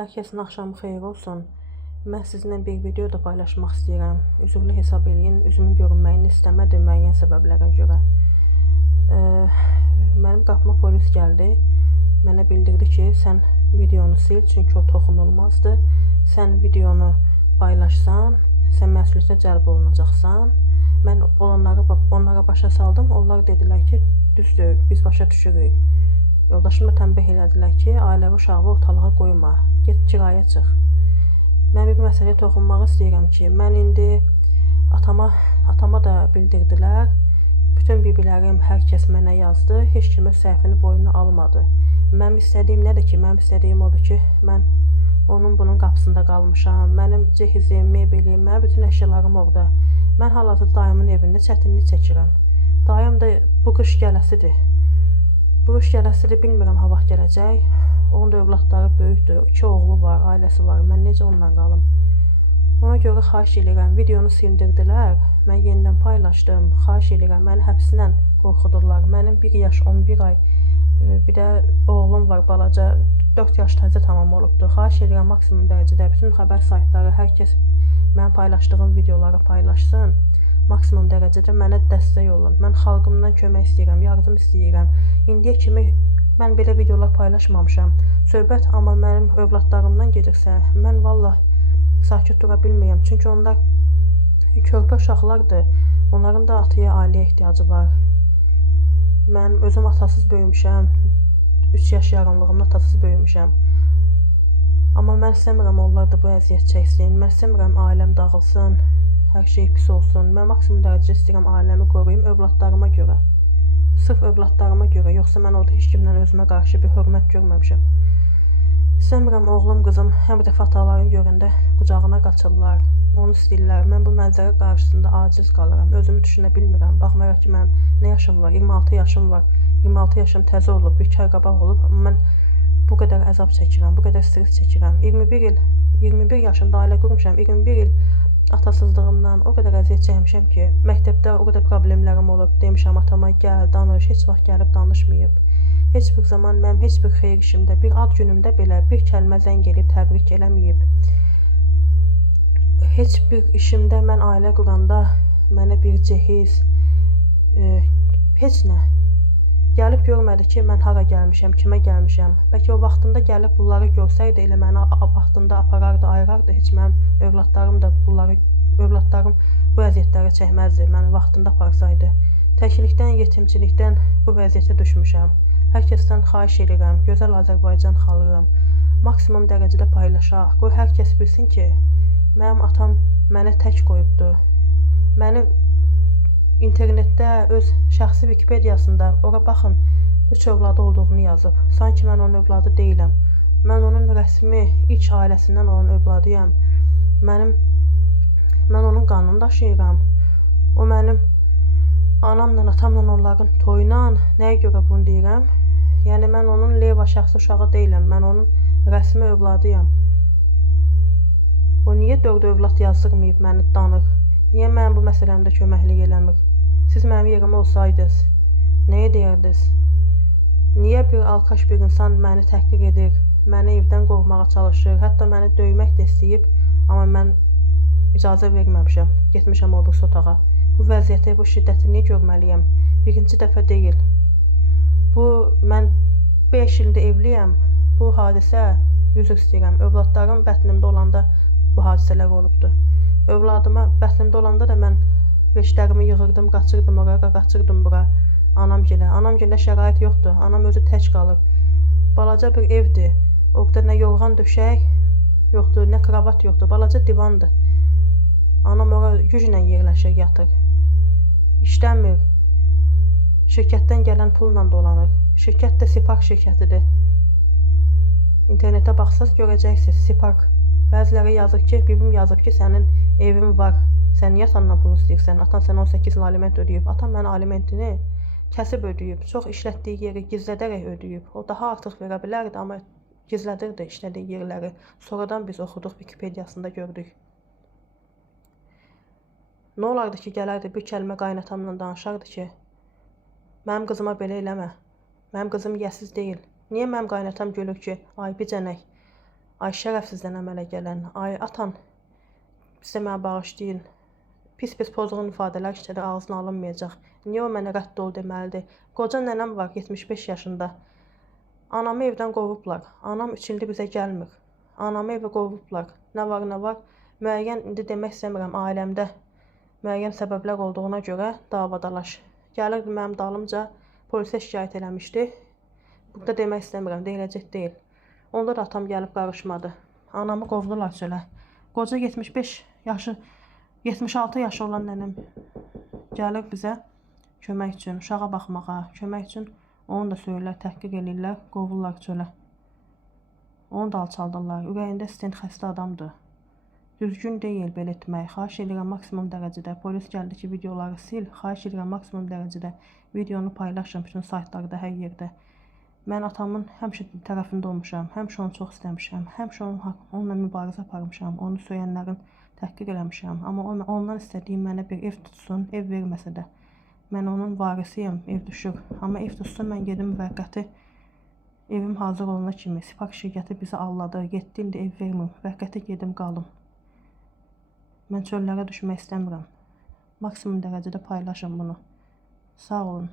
Hər kəsin axşamı xeyir olsun. Mən sizinlə bir video da paylaşmaq istəyirəm. Üzrlü hesab eləyin, üzümün görünməyini istəmədim müəyyən səbəblərə görə. Mənim qapıma polis gəldi. Mənə bildirdi ki, sən videonu sil, çünki o toxunulmazdı. Sən videonu paylaşsan, sən məsuliyyətə cəlb olunacaqsan. Mən onlara başa saldım. Onlar dedilər ki, düzdür, biz başa düşürük. Yoldaşımla tənbih elədilər ki, ailəvi uşağı ortalığa qoyma, get kirayə çıx. Mən bir məsələyə toxunmaq istəyirəm ki, mən indi atama da bildirdilər. Bütün biblərim, hər kəs mənə yazdı, heç kim öz səhvini boynuna almadı. Mənim istədiyim nədir ki, mənim istədiyim odur ki, mən bunun qapısında qalmışam. Mənim cehizim, mebelim, mənim bütün əşyalarım orada. Mən hal-hazırda dayımın evində çətinlik çəkirəm. Dayım da bu qış gələsidir. Bu qış gələsidir, bilmirəm ha vaxt gələcək. Onun da övladları böyükdür, 2 oğlu var, ailəsi var. Mən necə onunla qalım? Ona görə xahiş edirəm, videonu sildirdilər. Mən yenidən paylaşdım. Xahiş edirəm, məni həbslə qorxudurlar. Mənim 1 yaş, 11 ay, bir də oğlum var, balaca, 4 yaş təzə tamam olubdur. Xahiş edirəm, maksimum dərəcədə bütün xəbər saytları, hər kəs mənim paylaşdığım videoları paylaşsın. Maksimum dərəcədə mənə dəstək olun. Mən xalqımdan kömək istəyirəm, yardım istəyirəm. İndiyə kimi mən belə videolar paylaşmamışam. Söhbət amma mənim övladlarımdan gedirsə, mən vallah sakit dura bilməyəm. Çünki onlar körpə uşaqlardır. Onların da ataya, ailəyə ehtiyacı var. Mən özüm atasız böyümüşəm. 3 yaş yarımlığımda atasız böyümüşəm. Amma mən istəmirəm onlar da bu əziyyət çəksin. Mən istəmirəm ailəm dağılsın. Hər şey pis olsun. Mən maksimum dərəcədə istəyirəm ailəmi qoruyum övladlarıma görə. Sırf övladlarıma görə. Yoxsa mən orada heç kimdən özümə qarşı bir hörmət görməmişəm. İstəmirəm oğlum, qızım hər dəfə ataların görəndə qucağına qaçırlar. Onu istəyirlər. Mən bu mənzərə qarşısında aciz qalıram. Özümü düşünə bilmirəm. Baxmayaraq ki, mənim nə yaşım var? 26 yaşım var. 26 yaşım təzə olub, bir kər qabaq olub. Amma mən bu qədər əzab çəkirəm, bu qədər stres çəkirəm. 21 yaşımda ailə qurmuşam. 21 il atasızlığımdan o qədər əziyyət çəkmişəm ki, məktəbdə o qədər problemlərim olub. Demişəm atama gəl, danış, heç vaxt gəlib danışmayıb. Heç bir zaman mənim heç bir xeyir işimdə, bir ad günümdə belə bir kəlmə zəng elib təbrik eləməyib. Heç bir işimdə mən ailə quranda mənə bir cehiz, heç nə gəlib görmədi ki, mən hara gəlmişəm, kimə gəlmişəm. Bəlkə o vaxtında gəlib bunları görsəydi, elə məni vaxtında aparardı, ayırardı. Heç mənim övladlarım da övladlarım bu əziyyətləri çəkməzdi, məni vaxtında aparsaydı. Təklikdən, yetimçilikdən bu vəziyyətə düşmüşəm. Hər kəsdən xahiş edirəm, gözəl Azərbaycan xalqım, maksimum dərəcədə paylaşaq. Qoy hər kəs bilsin ki, mənim atam məni tək qoyubdu. Məni internetdə öz şəxsi Wikipediyasında ora baxın, 3 övladı olduğunu yazıb. Sanki mən onun övladı deyiləm. Mən onun rəsmi, ilk ailəsindən olan övladıyam. Mən onun qanını daşıyıram. O mənim anamla, atamla onların toyuna, nəyə görə bunu deyirəm? Yəni, mən onun leyva şəxsi uşağı deyiləm. Mən onun rəsmi övladıyam. O niyə 4 övlad yazdırmayıb məni danır? Niyə mənim bu məsələmdə köməklik eləmir? Siz mənim yerimə olsaydınız, nəyə deyərdiniz? Niyə bir alkaş bir insan məni təhqir edir, məni evdən qovmağa çalışır, hətta məni döymək də istəyib, amma mən icazə verməmişəm, getmişəm o birisi otağa. Bu vəziyyəti, bu şiddəti niyə görməliyəm? Birinci dəfə deyil. Mən 5 ildir evliyəm, bu hadisə, üzr istəyirəm, övladlarım bətnimdə olanda bu hadisələr olubdur. Övladıma bətnimdə olanda da mən veşlərimi yığırdım, qaçırdım oraya, qaçırdım bura. Anam gilə şərait yoxdur, anam özü tək qalır. Balaca bir evdir, orada nə yorğan döşək yoxdur, nə kravat yoxdur, balaca divandır. Anam oraya güclə yerləşir, yatır. İşləmir. Şirkətdən gələn pulla dolanır. Şirkət də Spark şirkətidir. İnternetə baxsaz görəcəksiniz, Spark. Bəziləri yazır ki, bibim yazır ki, sənin evin var. Sən niyə atandan pul istəyirsən? Atan sənə 18 il aliment ödəyib. Atam mənə alimentini kəsib ödəyib. Çox işlətdiyi yeri gizlədərək ödəyib. O daha artıq verə bilərdi, amma gizlədirdi işlədiyi yerləri. Sonradan biz oxuduq, Wikipediyasında gördük. Nə olardı ki, gələrdi bir kəlmə qaynatamla danışardı ki, mənim qızıma belə eləmə. Mənim qızım yəsiz deyil. Niyə mənim qaynatam gülür ki, ay bicənək, Ay şərəfsizdən əmələ gələn, ay atan, sizə mənə bağışlayın. Pis-pis pozğun ifadələr işlədi, ağzına alınmayacaq. Niyə o mənə rədd ol deməlidir? Qoca nənəm var, 75 yaşında. Anamı evdən qovublar. Anam 3 ildir bizə gəlmir. Anamı evə qovublar. Nə var, nə var? Müəyyən, indi demək istəmirəm, ailəmdə müəyyən səbəblər olduğuna görə davadalaş. Gəlirdi mənim dalımca, polisə şikayət eləmişdi. Burada demək istəmirəm, deyiləcək deyil. Onda da atam gəlib qarışmadı. Anamı qovdular çölə. Qoca 75 yaşı, 76 yaşı olan nənəm gəlir bizə kömək üçün, uşağa baxmağa, kömək üçün onu da söyürlər, təhqiq eləyirlər, qovurlar çölə. Onu da alçaldırlar. Ürəyində stent xəstə adamdır. Düzgün deyil belə etmək. Xahiş edirəm maksimum dərəcədə. Polis gəldi ki, videoları sil. Xahiş edirəm maksimum dərəcədə videonu paylaşın bütün saytlarda, hər yerdə. Mən atamın həmişə tərəfində olmuşam. Həmişə onu çox istəmişəm. Həmişə onunla mübarizə aparmışam. Onu söyənlərin təhqiq eləmişəm. Amma ondan istədiyim mənə bir ev tutsun, ev verməsə də. Mən onun varisiyəm, ev düşür. Amma ev tutsun, mən gedim müvəqqəti evim hazır olana kimi. Sipariş şirkəti bizi alladı. 7 ildir ev vermir. Müvəqqəti gedim qalım. Mən çöllərə düşmək istəmirəm. Maksimum dərəcədə paylaşın bunu. Sağ olun.